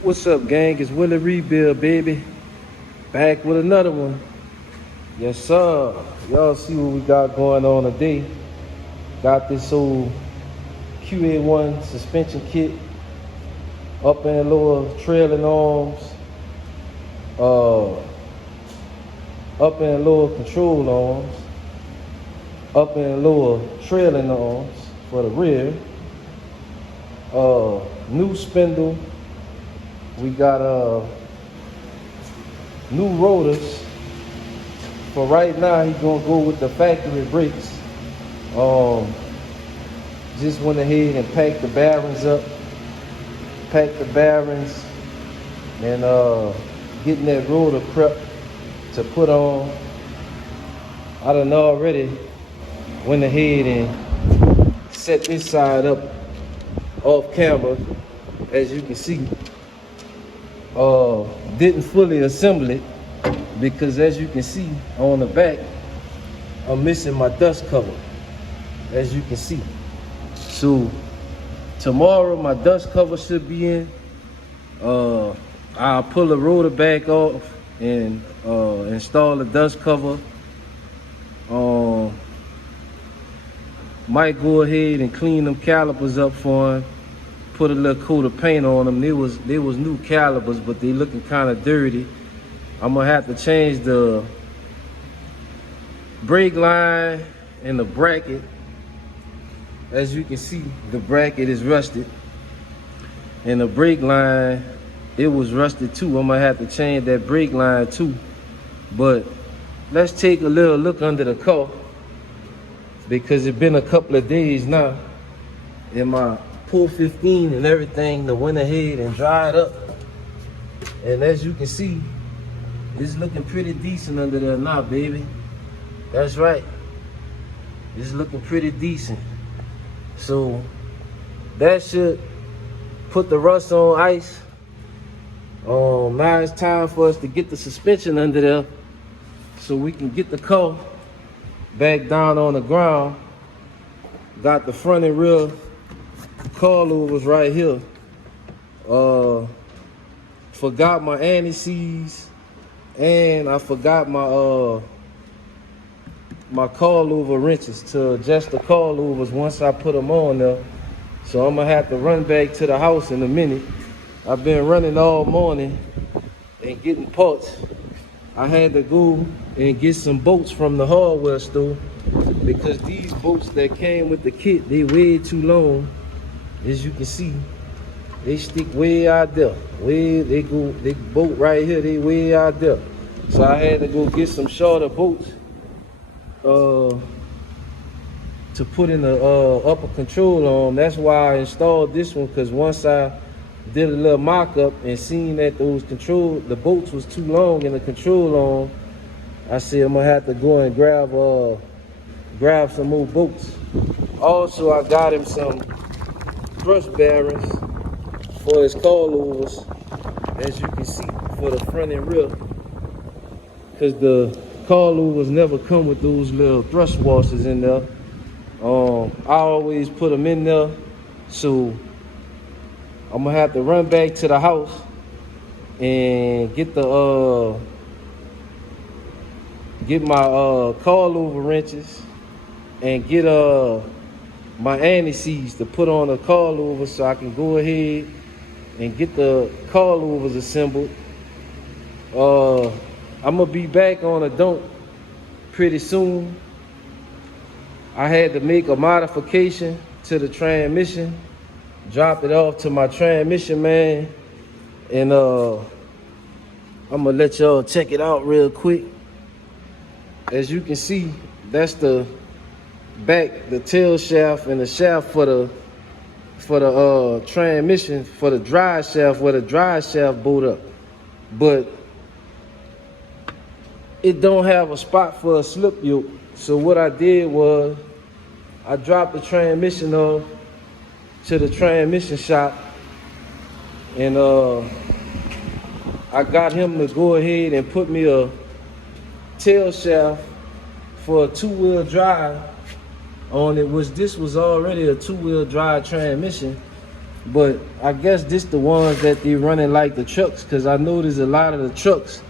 What's up, gang? It's Willie Rebuild, baby. Back with another one. Yes, sir. Y'all see what we got going on today. Got this old Qa1 suspension kit, upper and lower trailing arms, upper and lower control arms, upper and lower trailing arms for the rear, new spindle. We got new rotors. For right now, he's gonna go with the factory brakes. Just went ahead and packed the bearings up, and getting that rotor prep to put on. I done already went ahead and set this side up off camera, as you can see. Didn't fully assemble it because, as you can see on the back, I'm missing my dust cover, as you can see. So tomorrow my dust cover should be in. I'll pull the rotor back off and install the dust cover. Might go ahead and clean them calipers up for him. Put a little coat of paint on them. They was new calipers, but they looking kind of dirty. I'm gonna have to change the brake line and the bracket. As you can see, the bracket is rusted, and the brake line, it was rusted too. I'm gonna have to change that brake line too. But let's take a little look under the car, because it's been a couple of days now, and my pull 15 and everything that went ahead and dried up. And as you can see, it's looking pretty decent under there now, baby. That's right. It's looking pretty decent. So that should put the rust on ice. Now it's time for us to get the suspension under there so we can get the car back down on the ground. Got the front and rear coilovers right here. Forgot my anti-seize, and I forgot my my coilover wrenches to adjust the coilovers once I put them on there. So I'm gonna have to run back to the house in a minute. I've been running all morning and getting parts. I had to go and get some bolts from the hardware store, because these bolts that came with the kit, they way too long. As you can see, they stick way out there. They bolt right here, they way out there. So I had to go get some shorter bolts to put in the upper control arm. That's why I installed this one, because once I did a little mock-up and seen that the bolts was too long in the control arm, I said I'm gonna have to go and grab some more bolts. Also, I got him some thrust bearings for his coilovers, as you can see, for the front and rear, because the coilovers never come with those little thrust washers in there. I always put them in there. So I'm gonna have to run back to the house and get my coilover wrenches and get my anti-seize to put on the coilover, so I can go ahead and get the coilovers assembled. I'm gonna be back on a dump pretty soon. I had to make a modification to the transmission, drop it off to my transmission man, and I'm gonna let y'all check it out real quick. As you can see, that's the back, the tail shaft, and the shaft for the transmission, for the drive shaft, where the drive shaft bolt up. But it don't have a spot for a slip yoke. So what I did was I dropped the transmission off to the transmission shop, and I got him to go ahead and put me a tail shaft for a two-wheel drive on it, which this was already a two-wheel drive transmission. But I guess this the ones that they running like the trucks, cause I noticed a lot of the trucks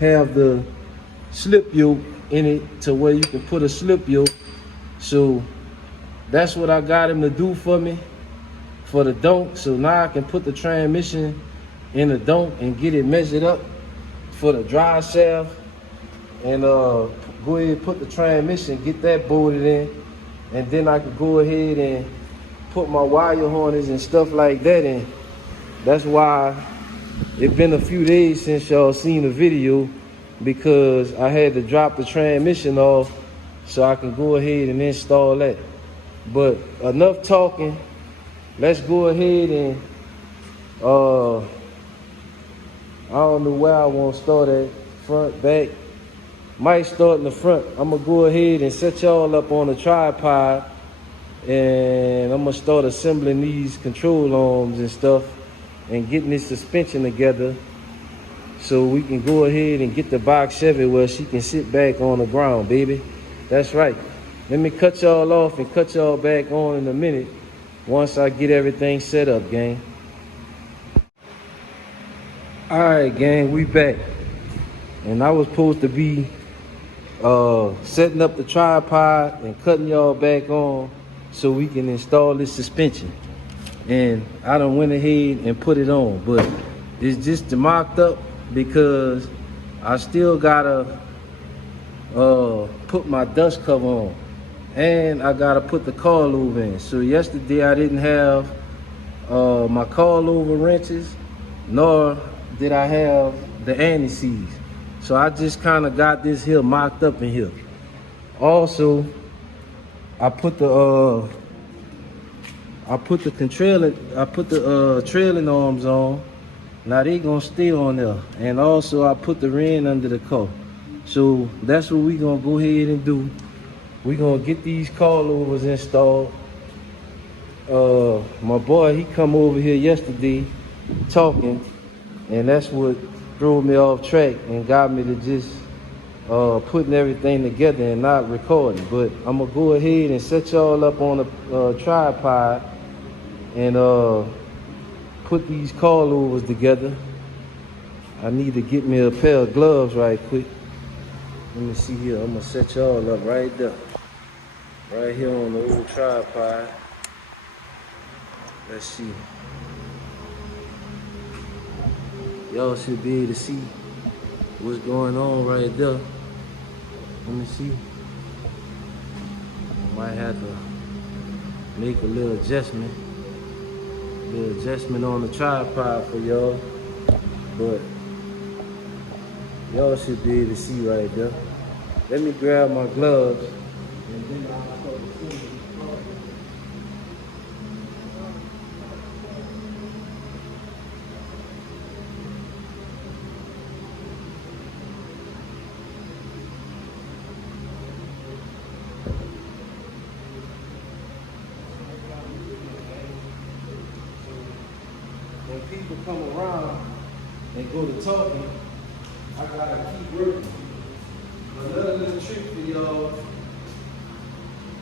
have the slip yoke in it to where you can put a slip yoke. So that's what I got him to do for me for the donk. So now I can put the transmission in the donk and get it measured up for the drive shaft, and go ahead and put the transmission, get that bolted in, and then I can go ahead and put my wire harness and stuff like that in. That's why it's been a few days since y'all seen the video, because I had to drop the transmission off so I can go ahead and install that. But enough talking, let's go ahead and I don't know where I want to start at, front, back. Might start in the front. I'm gonna go ahead and set y'all up on a tripod, and I'm gonna start assembling these control arms and stuff and getting this suspension together so we can go ahead and get the box Chevy where she can sit back on the ground, baby. That's right. Let me cut y'all off and cut y'all back on in a minute once I get everything set up, gang. All right, gang, we back. And I was supposed to be setting up the tripod and cutting y'all back on so we can install this suspension. And I done went ahead and put it on, but it's just mocked up because I still gotta put my dust cover on, and I gotta put the coilover in. So yesterday I didn't have my coilover wrenches, nor did I have the anti-seize. So I just kind of got this here mocked up in here. Also, I put the trailing arms on. Now they gonna stay on there. And also I put the ring under the car. So that's what we gonna go ahead and do. We gonna get these coilovers installed. My boy, he come over here yesterday talking, and that's what threw me off track and got me to just putting everything together and not recording. But I'm gonna go ahead and set y'all up on a tripod and put these coilovers together. I need to get me a pair of gloves right quick. Let me see here. I'm gonna set y'all up right there, right here on the old tripod. Let's see. Y'all should be able to see what's going on right there. Let me see. I might have to make a little adjustment on the tripod for y'all, but y'all should be able to see right there. Let me grab my gloves and then I'll start assembling. When people come around and go to talking, I gotta keep working. Another little trick for y'all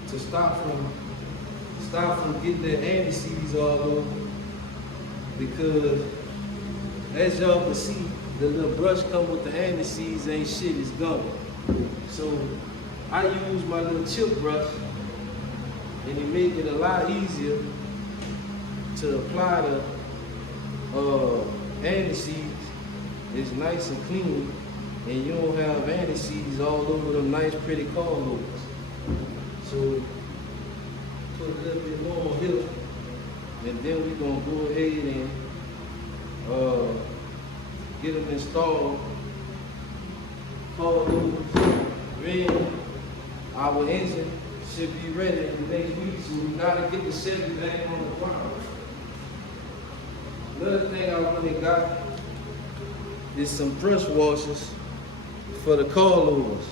to stop from getting that anti-seize all over, because as y'all can see, the little brush come with the anti-seize ain't shit, it's gone. So I use my little chip brush, and it make it a lot easier to apply the anti-seize. It's nice and clean, and you don't have anti-seize all over them nice pretty coilovers. So put a little bit more on here, and then we're gonna go ahead and get them installed. Coilovers, then our engine should be ready in the next week, so we gotta get the Chevy back on the ground. Another thing I really got is some press washers for the coilovers.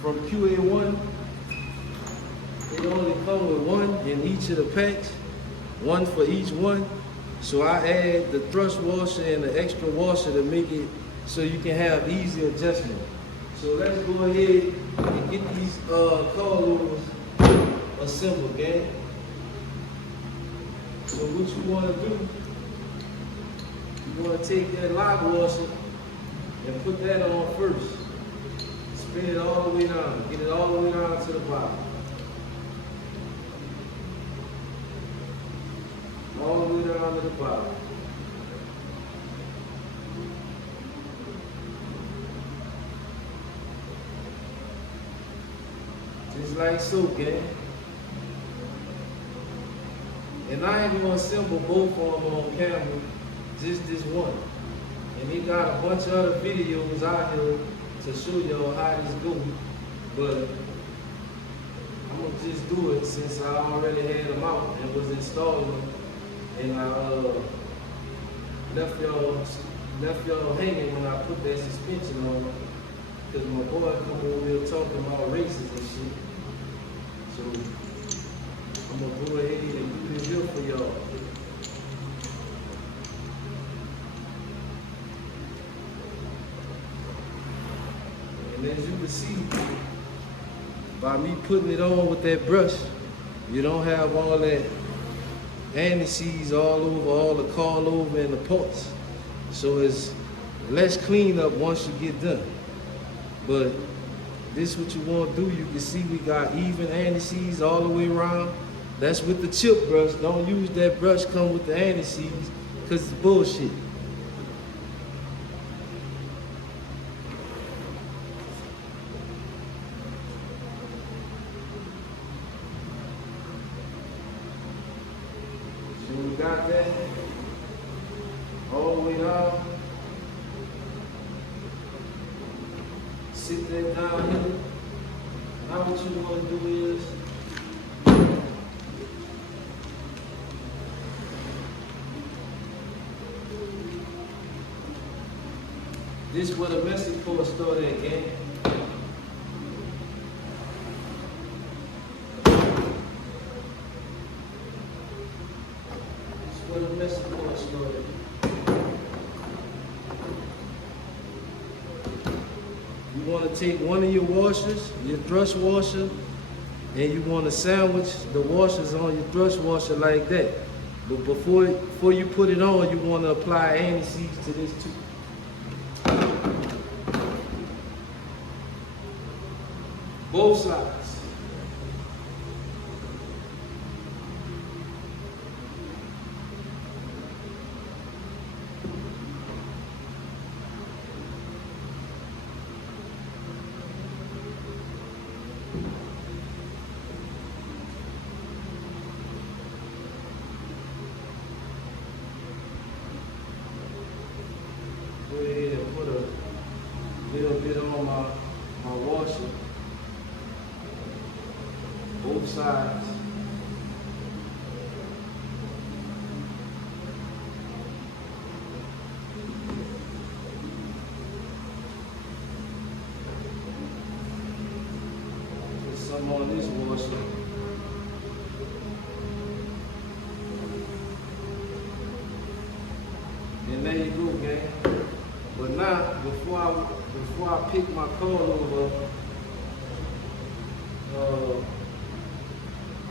From Qa1, they only come with one in each of the packs, one for each one. So I add the thrust washer and the extra washer to make it so you can have easy adjustment. So let's go ahead and get these coilovers assembled, gang. So what you want to do, you want to take that lock washer and put that on first. Spin it all the way down. Get it all the way down to the bottom. All the way down to the bottom. Just like so, gang. And I ain't gonna assemble both of them on camera, just this one. And he got a bunch of other videos out here to show y'all how this goes. But I'm gonna just do it since I already had them out and was installing them. And I left y'all hanging when I put that suspension on. Cause my boy come over here talking about races and shit. So I'm gonna go ahead and do this here for y'all. And as you can see, by me putting it on with that brush, you don't have all that anti-seize all over, all the coil over in the parts. So it's less cleanup once you get done. But this is what you want to do. You can see we got even anti-seize all the way around. That's with the chip brush. Don't use that brush come with the anti-seize because it's bullshit. So we got that all the way down. Sit that down here. Now what you want to do is this is where the message cord started at, gang. This is where the message cord started. You want to take one of your washers, your brush washer, and you want to sandwich the washers on your brush washer like that. But before you put it on, you want to apply anti-seize to this too. Both sides. Go ahead and put a little bit on my washer. Both sides. Put some on this washer. And there you go, gang. But now, before I pick my coil over,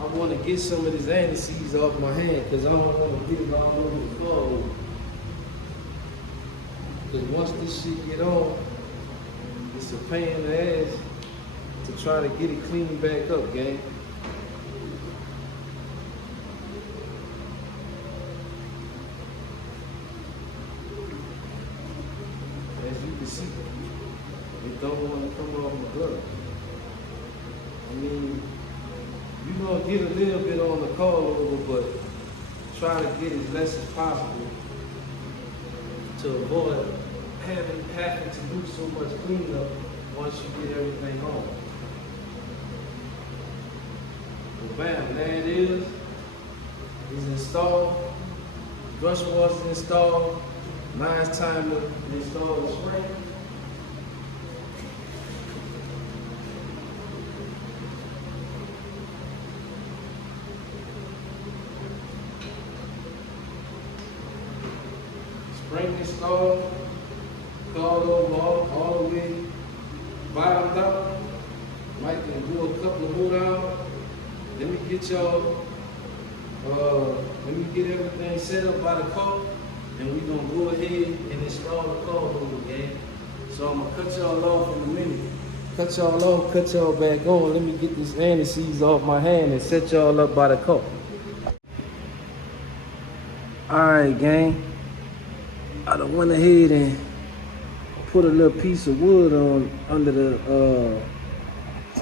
I want to get some of this anti-seize off my hand because I don't want to get it all over the coil. Because once this shit get on, it's a pain in the ass to try to get it cleaned back up, gang. As you can see, it don't want to come off my glove. I mean, you're going to get a little bit on the coil over, but try to get as less as possible to avoid having to do so much cleanup once you get everything on. But bam, there it is. It's installed. Brush washer is installed. Now it's time to install the spring. Spring installed, coiled over all the way bottomed out. Might can do a couple of hold down. Let me get y'all Let me get everything set up by the car, and we're gonna go ahead and install the car over again. So I'm gonna cut y'all off in a minute. Cut y'all off, cut y'all back on. Let me get this anti-seize off my hand and set y'all up by the car. Alright, gang. I done went ahead and put a little piece of wood on under the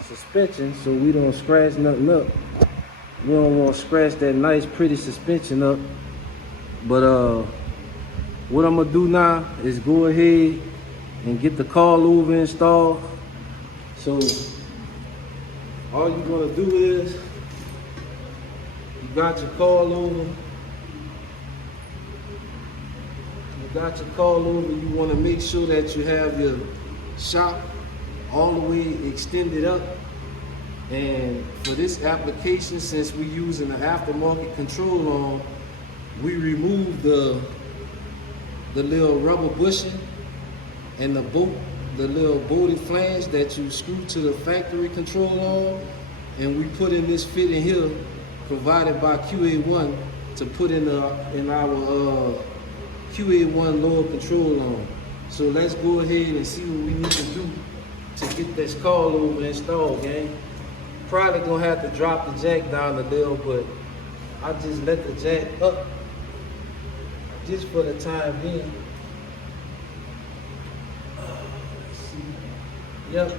suspension so we don't scratch nothing up. We don't want to scratch that nice pretty suspension up. But what I'm gonna do now is go ahead and get the coilover installed. So all you're gonna do is, you got your coilover. You want to make sure that you have your shock all the way extended up. And for this application, since we're using the aftermarket control arm, we remove the little rubber bushing and the little bolted flange that you screw to the factory control arm, and we put in this fitting here provided by Qa1 to put in our Qa1 lower control arm. So let's go ahead and see what we need to do to get this coilover installed, gang. Probably gonna have to drop the jack down a little, but I just let the jack up just for the time being. Let's see. Yep,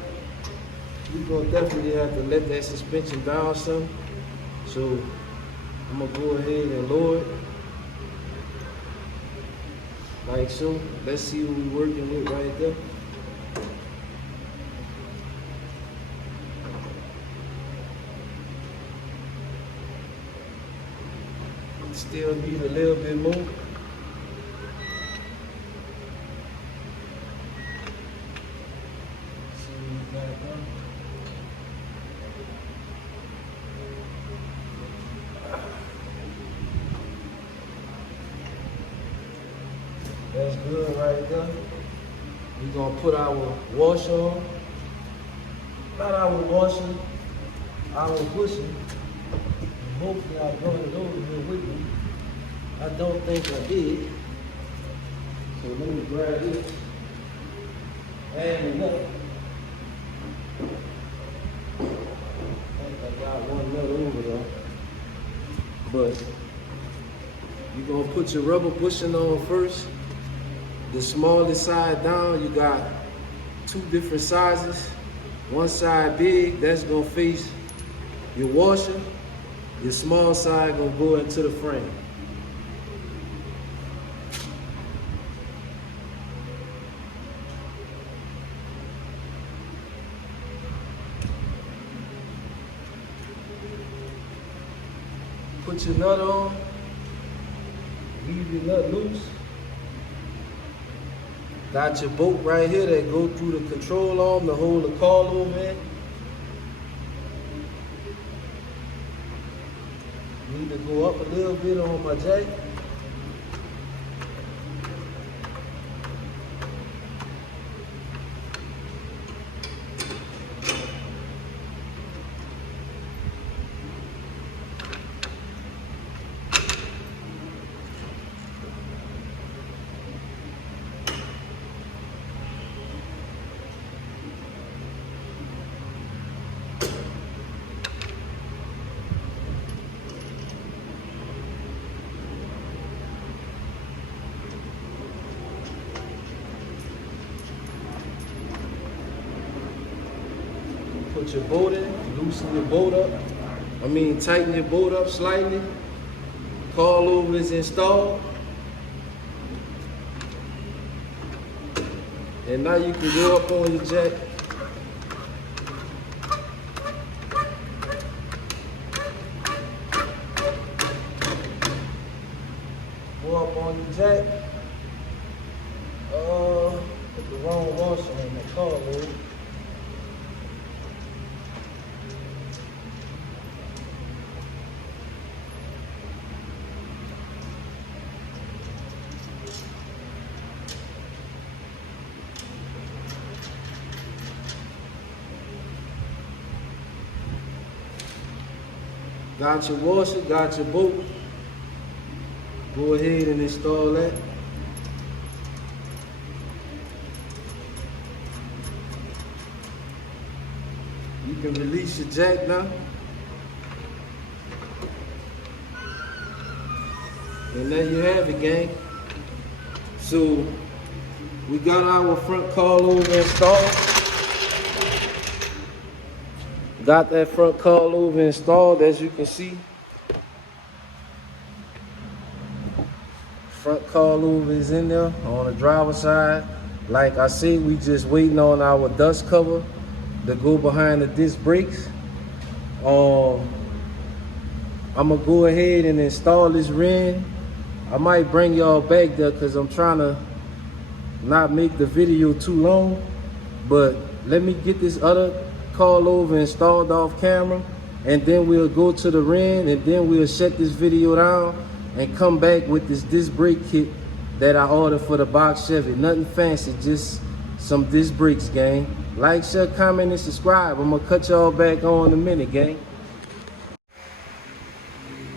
we're gonna definitely have to let that suspension down some. So I'm gonna go ahead and lower it like so. Let's see what we're working with right there. Still need a little bit more. See what we got done. That's good right there. We're gonna put our washer on. Not our washer, our bushing. Hopefully I brought it over here with me. I don't think I did. So let me grab this. And another. I think I got one nut over there. But you're gonna put your rubber bushing on first. The smallest side down, you got two different sizes. One side big, that's gonna face your washer. Your small side gonna go into the frame. Put your nut on, leave your nut loose. Got your bolt right here that go through the control arm to hold the coilover in. Need to go up a little bit on my jack. Put your bolt in, loosen your bolt up. Tighten your bolt up slightly. Coilover is installed. And now you can go up on your jack. Go up on your jack. Put the wrong washer in the coilover. Got your washer, got your bolt. Go ahead and install that. You can release your jack now. And there you have it, gang. So we got our front coilover installed. Got that front coilover installed, as you can see. Front coilover is in there on the driver's side. Like I said, we just waiting on our dust cover to go behind the disc brakes. I'm gonna go ahead and install this ring. I might bring y'all back there because I'm trying to not make the video too long. But let me get this other coilover installed off camera, and then we'll go to the ring, and then we'll shut this video down and come back with this disc brake kit that I ordered for the box Chevy. Nothing fancy, just some disc brakes, gang. Like, share, comment, and subscribe. I'm gonna cut y'all back on in a minute, gang.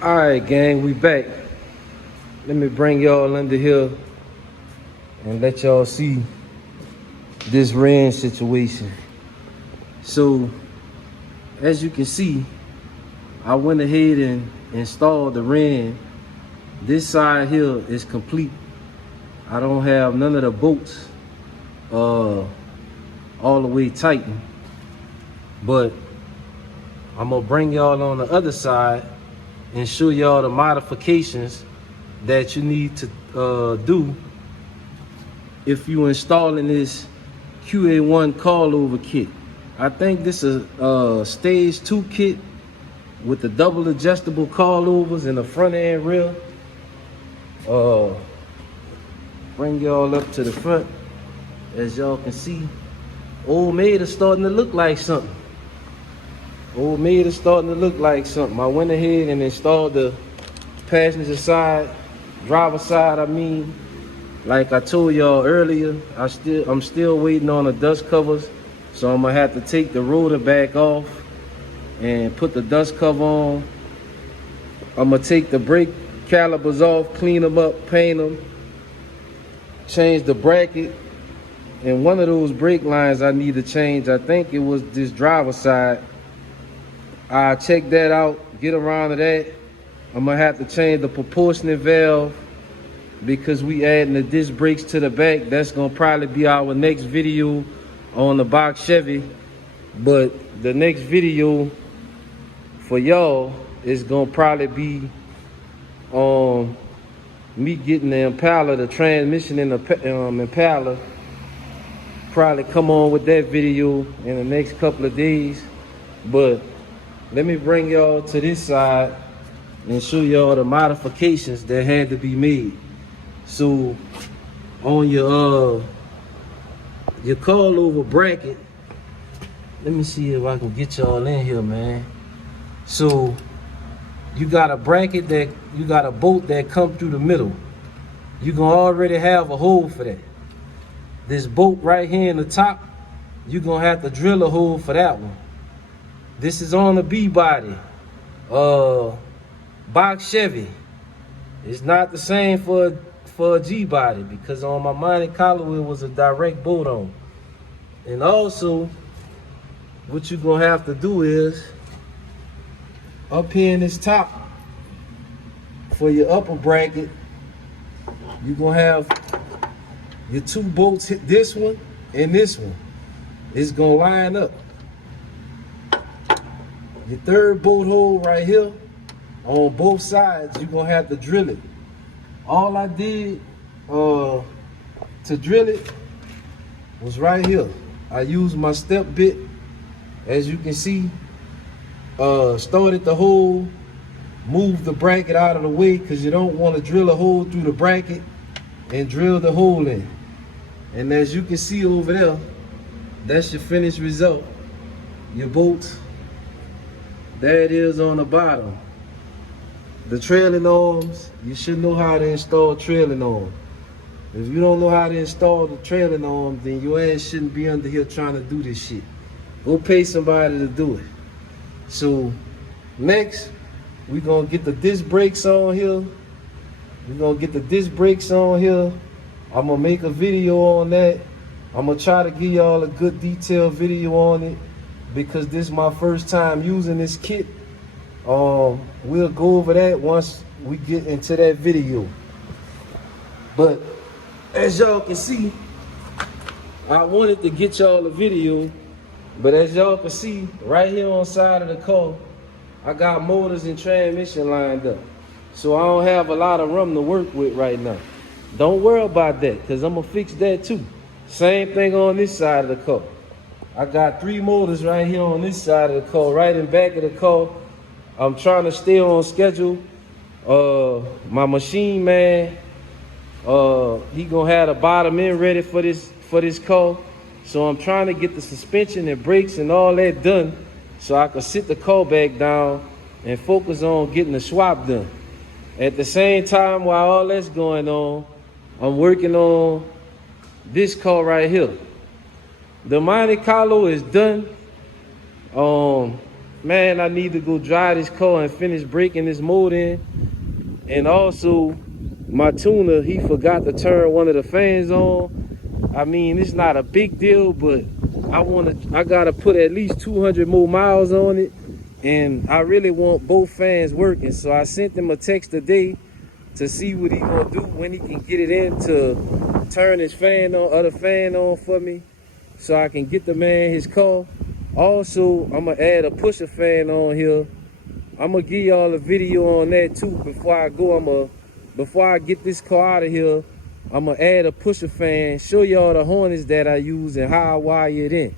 All right, gang, we back. Let me bring y'all under here and let y'all see this ring situation. So, as you can see, I went ahead and installed the ring. This side here is complete. I don't have none of the bolts all the way tightened. But I'm gonna bring y'all on the other side and show y'all the modifications that you need to do if you installing this Qa1 coilover kit. I think this is a stage 2 kit with the double adjustable coilovers in the front and rear. Bring y'all up to the front. As y'all can see, Old Maid is starting to look like something. Old Maid is starting to look like something. I went ahead and installed the passenger side, driver side, I mean. Like I told y'all earlier, I'm still waiting on the dust covers. So I'm gonna have to take the rotor back off and put the dust cover on. I'm gonna take the brake calipers off, clean them up, paint them, change the bracket. And one of those brake lines I need to change, I think it was this driver side. I'll check that out, get around to that. I'm gonna have to change the proportionate valve because we adding the disc brakes to the back. That's gonna probably be our next video on the box Chevy. But the next video for y'all is gonna probably be on me getting the Impala, the transmission in the Impala. Probably come on with that video in the next couple of days. But let me bring y'all to this side and show y'all the modifications that had to be made. So on your coilover bracket, let me see if I can get y'all in here, man. So you got a bracket that you got a bolt that come through the middle. You gonna already have a hole for that. This bolt right here in the top, you're gonna have to drill a hole for that one. This is on the B body, box Chevy. It's not the same for a G body because on my Monte Carlo it was a direct bolt on. And also, what you're gonna have to do is up here in this top for your upper bracket, you're gonna have your two bolts hit this one and this one. It's gonna line up. Your third bolt hole right here on both sides, you're gonna have to drill it. All I did to drill it was right here. I used my step bit, as you can see, started the hole, moved the bracket out of the way because you don't want to drill a hole through the bracket and drill the hole in. And as you can see over there, that's your finished result. Your bolts, there it is on the bottom. The trailing arms, you should know how to install trailing arms. If you don't know how to install the trailing arm, then your ass shouldn't be under here trying to do this shit. Go pay somebody to do it. So next, we're gonna get the disc brakes on here. We're gonna get the disc brakes on here. I'm gonna make a video on that. I'm gonna try to give y'all a good detailed video on it because this is my first time using this kit. We'll go over that once we get into that video. But as y'all can see, I wanted to get y'all a video, but as y'all can see, right here on the side of the car, I got motors and transmission lined up. So I don't have a lot of room to work with right now. Don't worry about that, because I'm gonna fix that too. Same thing on this side of the car. I got 3 motors right here on this side of the car, right in back of the car. I'm trying to stay on schedule. My machine man, he gonna have the bottom end ready for this car. So I'm trying to get the suspension and brakes and all that done so I can sit the car back down and focus on getting the swap done. At the same time, while all that's going on, I'm working on this car right here. The Monte Carlo is done. Man, I need to go drive this car and finish breaking this motor in. And also, my tuner, he forgot to turn one of the fans on. I mean, it's not a big deal, but I gotta put at least 200 more miles on it. And I really want both fans working. So I sent him a text today to see what he gonna do when he can get it in to turn his other fan on for me so I can get the man his car. Also, I'm gonna add a pusher fan on here. I'm gonna give y'all a video on that too before I go. Before I get this car out of here, I'm gonna add a pusher fan, show y'all the harness that I use and how I wire it in.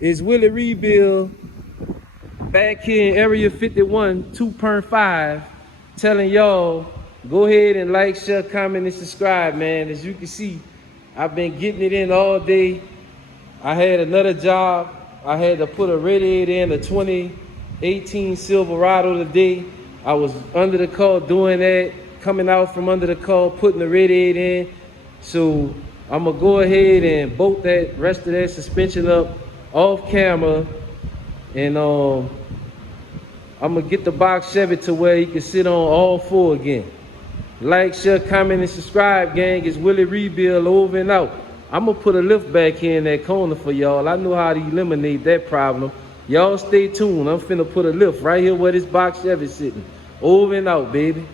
It's Willie Rebuild back here in Area 51, 2.5, telling y'all, go ahead and like, share, comment, and subscribe, man. As you can see, I've been getting it in all day. I had another job. I had to put a radiator in a 2018 Silverado today. I was under the car doing that, coming out from under the car, putting the radiator in. So I'm gonna go ahead and bolt that rest of that suspension up off camera. And I'm gonna get the box Chevy to where he can sit on all 4 again. Like, share, comment, and subscribe, gang. It's Willie Rebuild over and out. I'm gonna put a lift back here in that corner for y'all. I know how to eliminate that problem. Y'all stay tuned. I'm finna put a lift right here where this box Chevy sitting. Over and out, baby.